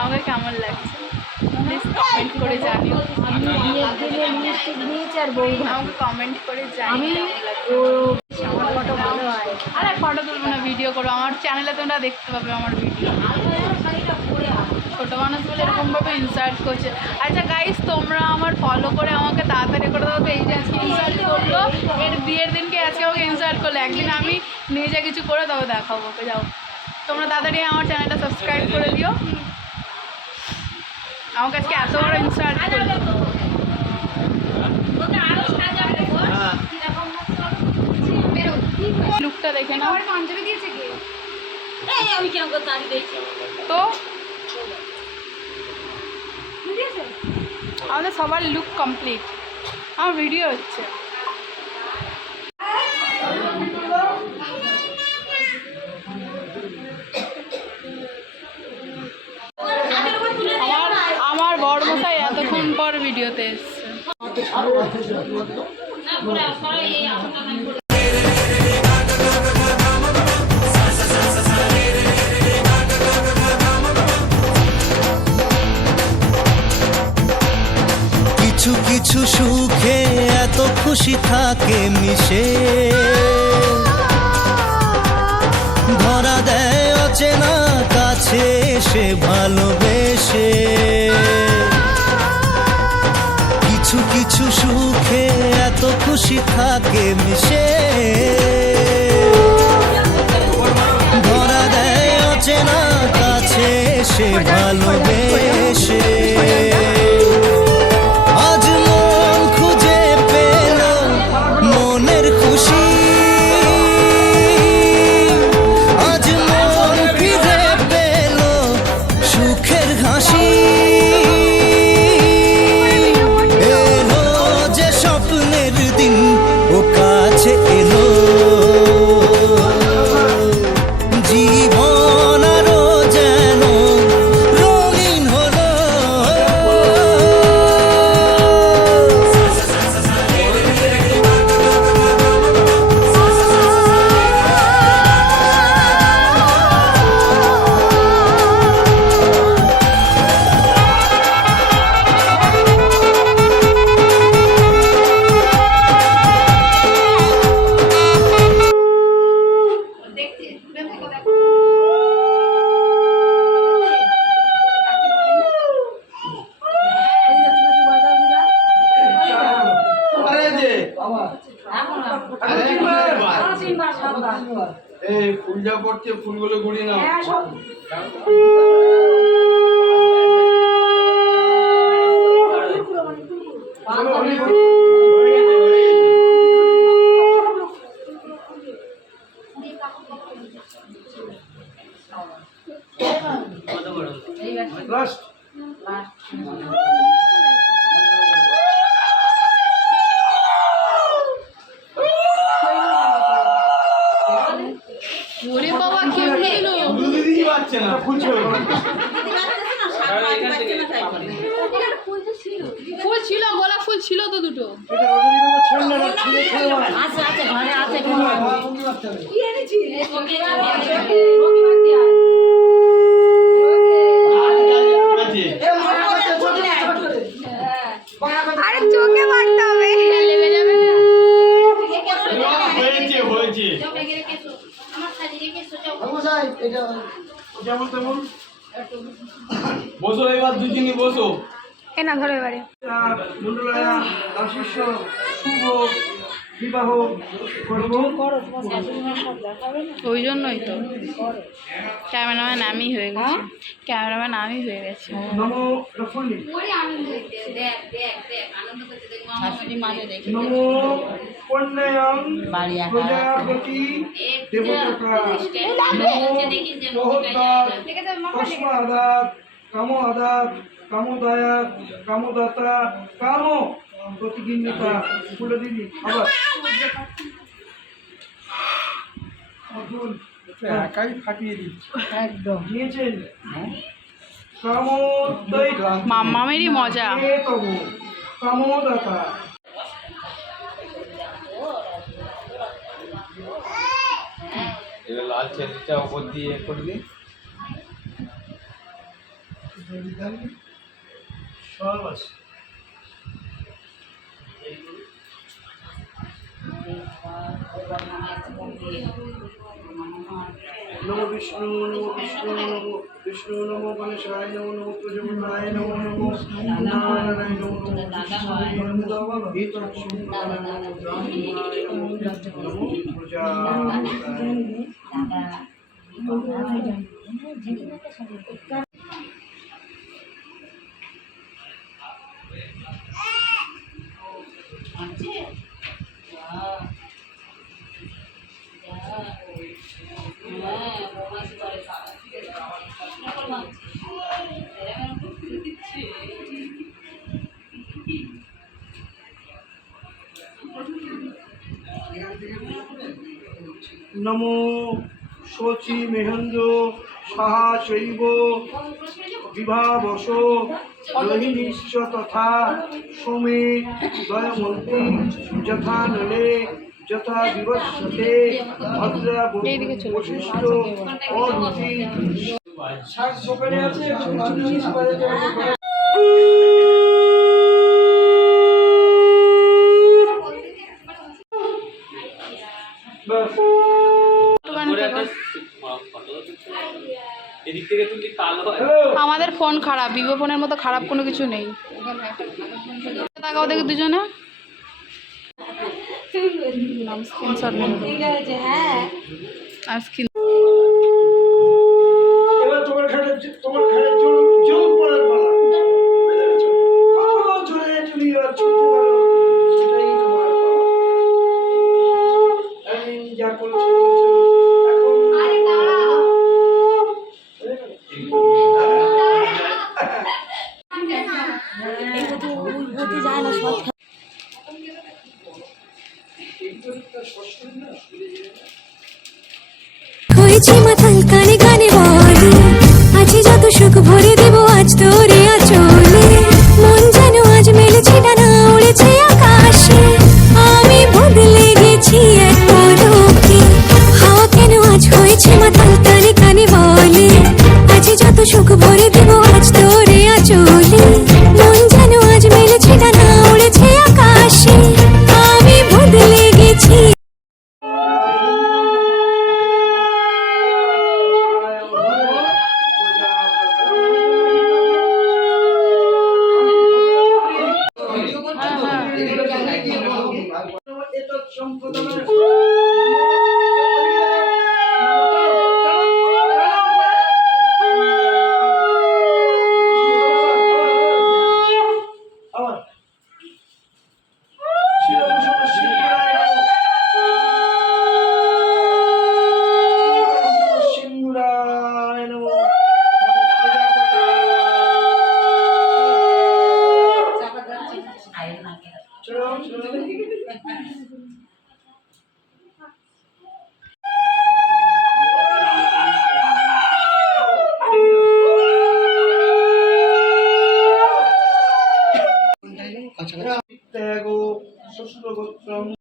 আমাকে কেমন লাগছে প্লিজ কমেন্ট করে জানিও। আমাকে কমেন্ট করে জানিও আমার ফটো ভালো হয়। আরে ফটো তুলবো না, ভিডিও করবো। আমার চ্যানেলে তোমরা দেখতে পাবে আমার ভিডিও। ছোটো মানুষ বলে এরকমভাবে ইনসার্ট করছে। আচ্ছা গাইস, তোমরা আমার ফলো করে আমাকে তাড়াতাড়ি করে দাও। এই যে আজকে ইনসার্ট করলো, এর বিয়ের দিনকে আজকে আমাকে ইনসার্ট করলো। একদিন আমি নিজে কিছু করে তবে দেখাবো। ওকে যাও, তোমরা তাড়াতাড়ি আমার চ্যানেলটা সাবস্ক্রাইব করে দিও। আমাকে আজকে এত বড় ইনসার্ট করলো। লুকটা দেখে না তো আমাদের সবার লুক কমপ্লিট। আমার ভিডিও হচ্ছে। আমার বড়মশাই এতক্ষণ পর ভিডিওতে এসছে। কিছু কিছু সুখে এত খুশি থাকে মিশে, ধরা দেয় অচেনা কাছে এসে ভালোবেসে। কিছু কিছু সুখে এত খুশি থাকে মিশে, ধরা দেয় অচেনা কাছে এসে ভালোবেসে। আজ মন খুঁজে পেল মনের খুশি, আজ মন ফিরে পেল সুখের হাসি। এলো যে স্বপ্নের দিন ও কাছে এলো, জীবন আরো যেন রঙিন হলো। এই ফুল যা পড়ছে ফুলগুলো গুড়িয়ে নাও। লাস্ট ওরে বাবা, কেউ নিল দুদিনই পাচ্ছে না ফুল ছিল। ফুল ছিল, গোলাপ ফুল ছিল তো দুটো। আরে চোখে মারতে হবে, লেগে যাবে। হয়েছে হয়েছে যেমন তেমন। বসো এবার দুজনই বসো। এ না ধরো এবারে। মন্ডলায়া আশিষ্য শুভ বিবাহ করবো। ওই জন্যই তো ক্যামেরাম্যান আমি হয়ে গেছি। ক্যামেরাম্যান আমি হয়ে গেছি। নমো রফলি নমো কন্যায়ং প্রজাপতি দেবতা নমো মহোদ্দাত তস্মাদাত কামোদাত কামোদায়াত কামোদাতা কাম প্রতিগিন্নিতা। বলে দিবি আবার একাই ফাটিয়ে দিচ্ছি একদম। নিয়েছেন মাম্মামেরই মজা। কামোদাতা লাল ছেলেটা ওপর দিয়ে করবি। সব আছে। নমো বিষ্ণু নমো বিষ্ণু নমো বিষ্ণু নমো গণেশায় নমো নমো প্রজমনায় নমো নমো নারায়ণায় নমো নমো হিতলক্ষ্মীপদায় নমো ব্রাহ্মণায় নমো নমো প্রজাপতায়। নমো শচী মেহেন্দ্র সাহা শৈব বিভাবশ রোহিণীশ্চ তথা সোমে দয়মন্তী যথা নলে যথা বিবস্বতে ভদ্রা বশিষ্ঠ অরুচি। শাক দোকানে আছে এদিক থেকে তুমি কালো হয়। আমাদের ফোন খারাপ, ভিভো ফোনের মতো খারাপ কোনো কিছু নেই। তাকাও দেখি দুজনে স্ক্রিনশট নেব। আর স্ক্রিন এবার তোমার ঘাড়ে জল জল পড়ার পালা। কত জোরে তুমি এবার ছুটতে পারো, সেটাই তোমার পালা। আমি যা করছি এখন হয়েছি মাতাল কানে কানে বলে আছে যত সুখ ভরে দেব আজ তোরে আচলে মন যেন আজ মেলেছে ডানা উড়েছে আকাশে আমি বদলে গেছি এক পলকে হাওয়া কেন আজ হয়েছে মাতাল কানে কানে বলে আছে যত সুখ ভরে দেব আজ তোরে আচলে মন যেন আজ মেলেছে ডানা উড়েছে আকাশে আমি বদলে গেছি। ত্যাগো শ্বশুর গোত্রম